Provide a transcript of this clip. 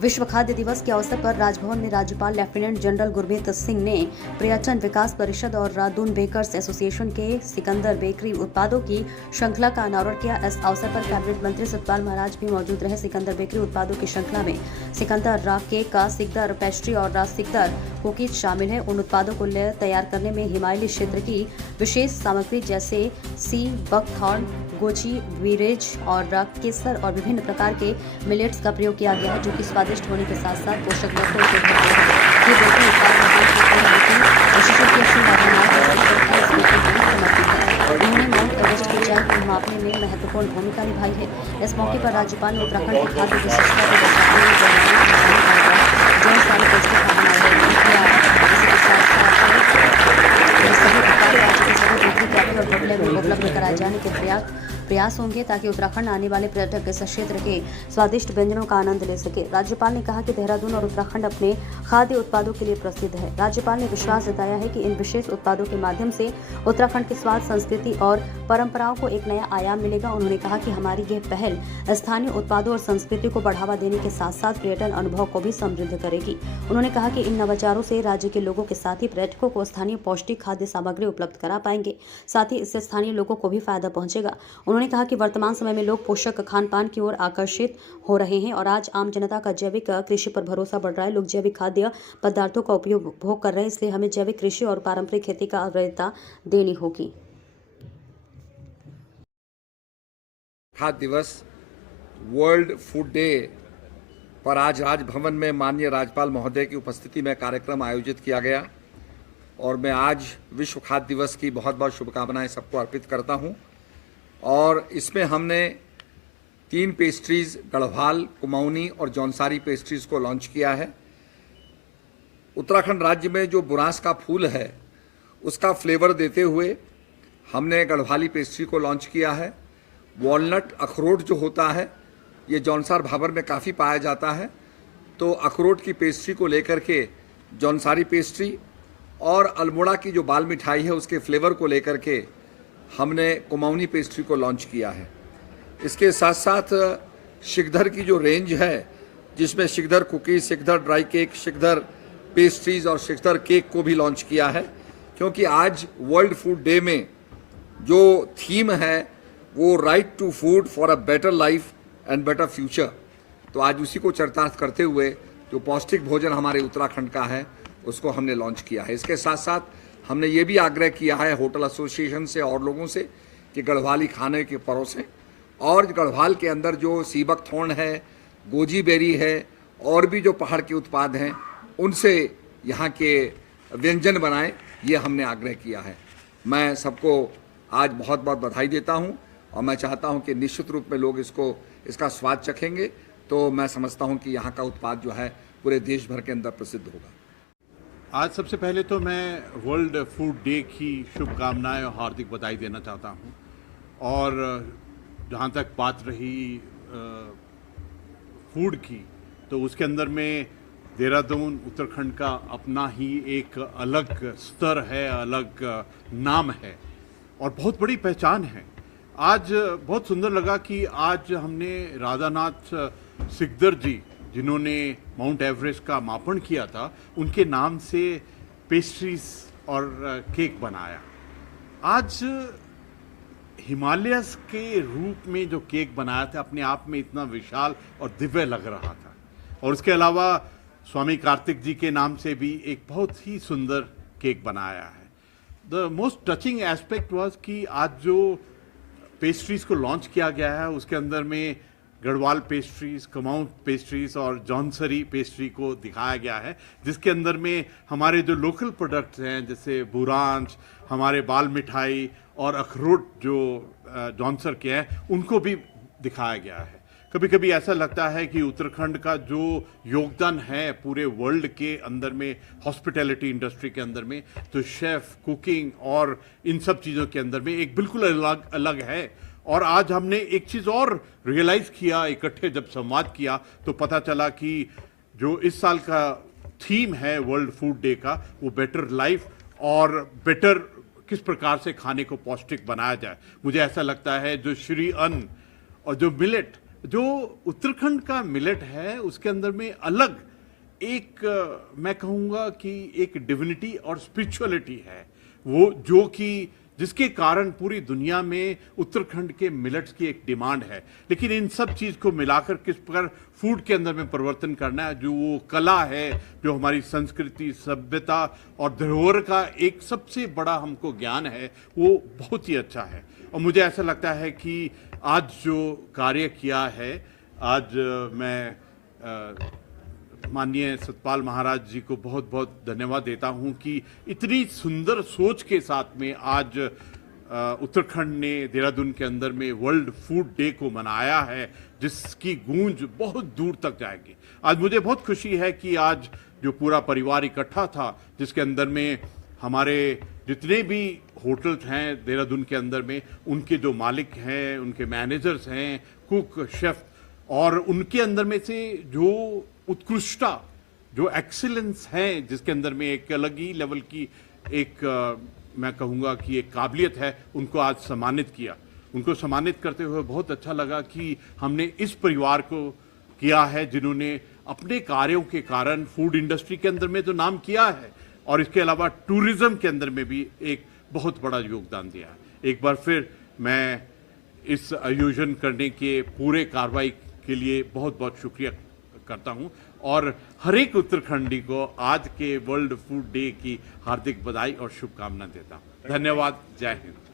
विश्व खाद्य दिवस के अवसर पर राजभवन में राज्यपाल लेफ्टिनेंट जनरल गुरमीत सिंह ने पर्यटन विकास परिषद और रादून बेकर्स एसोसिएशन के सिकंदर बेकरी उत्पादों की श्रृंखला का अनावरण किया। इस अवसर पर कैबिनेट मंत्री सतपाल महाराज भी मौजूद रहे। सिकंदर बेकरी उत्पादों की श्रृंखला में सिकंदर रा केक का सिकंदर पेस्ट्री और सिकंदर कुकीज शामिल है। उन उत्पादों को तैयार करने में हिमालयी क्षेत्र की विशेष सामग्री जैसे सी बकथॉर्न, गोची, वीरेज और केसर और विभिन्न प्रकार के मिलेट्स का प्रयोग किया गया है, जो कि स्वादिष्ट होने के साथ साथ पोषक तत्वों से भरपूर है। ये बेकरी उन्होंने माउंट एवरेस्ट की ऊंचाई को मापने में महत्वपूर्ण भूमिका निभाई है। इस मौके पर राज्यपाल ने उत्तराखंड की खाद्य विशिष्टता को दर्शाते हुए उपलब्ध कराए जाने के प्रयास होंगे ताकि उत्तराखंड आने वाले पर्यटक इस क्षेत्र के स्वादिष्ट व्यंजनों का आनंद ले सके। राज्यपाल ने कहा कि देहरादून और उत्तराखंड अपने खाद्य उत्पादों के लिए प्रसिद्ध है। राज्यपाल ने विश्वास जताया है कि इन विशेष उत्पादों के माध्यम से उत्तराखंड के स्वाद, संस्कृति और परंपराओं को एक नया आयाम मिलेगा। उन्होंने कहा कि हमारी यह पहल स्थानीय उत्पादों और संस्कृति को बढ़ावा देने के साथ साथ पर्यटन अनुभव को भी समृद्ध करेगी। उन्होंने कहा कि इन नवाचारों से राज्य के लोगों के साथ ही पर्यटकों को स्थानीय पौष्टिक खाद्य सामग्री उपलब्ध करा पाएंगे, साथ ही इससे स्थानीय लोगों को भी फायदा पहुंचेगा। उन्होंने कहा कि वर्तमान समय में लोग पोषक खान पान की ओर आकर्षित हो रहे हैं और आज आम जनता का जैविक कृषि पर भरोसा बढ़ रहा है। लोग जैविक खाद्य पदार्थों का उपभोग कर रहे हैं, इसलिए हमें जैविक कृषि और पारंपरिक खेती का अग्रता देनी होगी। खाद्य दिवस वर्ल्ड फूड डे पर आज राजभवन में माननीय राज्यपाल महोदय की उपस्थिति में कार्यक्रम आयोजित किया गया और मैं आज विश्व खाद्य दिवस की बहुत बहुत शुभकामनाएं सबको अर्पित करता हूं। और इसमें हमने 3 पेस्ट्रीज गढ़वाल, कुमाऊनी और जौनसारी पेस्ट्रीज को लॉन्च किया है। उत्तराखंड राज्य में जो बुरांस का फूल है उसका फ्लेवर देते हुए हमने गढ़वाली पेस्ट्री को लॉन्च किया है। वॉलनट अखरोट जो होता है ये जौनसार भाबर में काफ़ी पाया जाता है, तो अखरोट की पेस्ट्री को लेकर के जौनसारी पेस्ट्री और अल्मोड़ा की जो बाल मिठाई है उसके फ्लेवर को लेकर के हमने कुमाऊनी पेस्ट्री को लॉन्च किया है। इसके साथ साथ शिकधर की जो रेंज है जिसमें शिकधर कुकीज, शिकधर ड्राई केक, शिकधर पेस्ट्रीज और शिकधर केक को भी लॉन्च किया है, क्योंकि आज वर्ल्ड फूड डे में जो थीम है वो right to food for a better life and better future, तो आज उसी को चरितार्थ करते हुए जो पौष्टिक भोजन हमारे उत्तराखंड का है उसको हमने लॉन्च किया है। इसके साथ साथ हमने ये भी आग्रह किया है होटल एसोसिएशन से और लोगों से कि गढ़वाली खाने के परोसें और गढ़वाल के अंदर जो सीबक थोर्न है, गोजी बेरी है और भी जो पहाड़ के उत्पाद हैं उनसे यहाँ के व्यंजन बनाएं, ये हमने आग्रह किया है। मैं सबको आज बहुत बहुत बधाई देता हूँ और मैं चाहता हूँ कि निश्चित रूप में लोग इसका स्वाद चखेंगे तो मैं समझता हूँ कि यहाँ का उत्पाद जो है पूरे देश भर के अंदर प्रसिद्ध होगा। आज सबसे पहले तो मैं वर्ल्ड फूड डे की शुभकामनाएं और हार्दिक बधाई देना चाहता हूं। और जहां तक बात रही फूड की, तो उसके अंदर में देहरादून उत्तराखंड का अपना ही एक अलग स्तर है, अलग नाम है और बहुत बड़ी पहचान है। आज बहुत सुंदर लगा कि आज हमने राधानाथ सिकदर जी, जिन्होंने माउंट एवरेस्ट का मापन किया था, उनके नाम से पेस्ट्रीज और केक बनाया। आज हिमालयस के रूप में जो केक बनाया था अपने आप में इतना विशाल और दिव्य लग रहा था। और उसके अलावा स्वामी कार्तिक जी के नाम से भी एक बहुत ही सुंदर केक बनाया है। The most touching aspect was कि आज जो पेस्ट्रीज को लॉन्च किया गया है उसके अंदर में गढ़वाल पेस्ट्रीज, कुमाऊं पेस्ट्रीज और जौनसरी पेस्ट्री को दिखाया गया है, जिसके अंदर में हमारे जो लोकल प्रोडक्ट्स हैं जैसे बुरांश, हमारे बाल मिठाई और अखरोट जो जौनसर के हैं उनको भी दिखाया गया है। कभी कभी ऐसा लगता है कि उत्तराखंड का जो योगदान है पूरे वर्ल्ड के अंदर में, हॉस्पिटैलिटी इंडस्ट्री के अंदर में, तो शेफ, कुकिंग और इन सब चीज़ों के अंदर में एक बिल्कुल अलग है। और आज हमने एक चीज़ और रियलाइज़ किया, इकट्ठे जब संवाद किया तो पता चला कि जो इस साल का थीम है वर्ल्ड फूड डे का, वो बेटर लाइफ और बेटर किस प्रकार से खाने को पौष्टिक बनाया जाए। मुझे ऐसा लगता है जो श्री अन्न और जो मिलेट जो उत्तराखंड का मिलेट है उसके अंदर में अलग एक मैं कहूँगा कि एक डिविनिटी और स्पिरिचुअलिटी है, वो जो कि जिसके कारण पूरी दुनिया में उत्तराखंड के मिलेट्स की एक डिमांड है। लेकिन इन सब चीज़ को मिलाकर किस प्रकार फूड के अंदर में परिवर्तन करना है, जो वो कला है, जो हमारी संस्कृति, सभ्यता और धरोहर का एक सबसे बड़ा हमको ज्ञान है, वो बहुत ही अच्छा है। और मुझे ऐसा लगता है कि आज जो कार्य किया है, आज मैं माननीय सतपाल महाराज जी को बहुत बहुत धन्यवाद देता हूं कि इतनी सुंदर सोच के साथ में आज उत्तराखंड ने देहरादून के अंदर में वर्ल्ड फूड डे को मनाया है, जिसकी गूंज बहुत दूर तक जाएगी। आज मुझे बहुत खुशी है कि आज जो पूरा परिवार इकट्ठा था, जिसके अंदर में हमारे जितने भी होटल्स हैं देहरादून के अंदर में, उनके जो मालिक हैं, उनके मैनेजर्स हैं, कुक, शेफ, और उनके अंदर में से जो उत्कृष्टता, जो एक्सीलेंस है, जिसके अंदर में एक अलग ही लेवल की एक मैं कहूँगा कि एक काबिलियत है, उनको आज सम्मानित किया। उनको सम्मानित करते हुए बहुत अच्छा लगा कि हमने इस परिवार को किया है जिन्होंने अपने कार्यों के कारण फूड इंडस्ट्री के अंदर में तो नाम किया है और इसके अलावा टूरिज्म के अंदर में भी एक बहुत बड़ा योगदान दिया है। एक बार फिर मैं इस आयोजन करने के पूरे कार्रवाई के लिए बहुत बहुत शुक्रिया करता हूं और हर एक उत्तराखंडी को आज के वर्ल्ड फूड डे की हार्दिक बधाई और शुभकामना देता हूं। धन्यवाद। जय हिंद।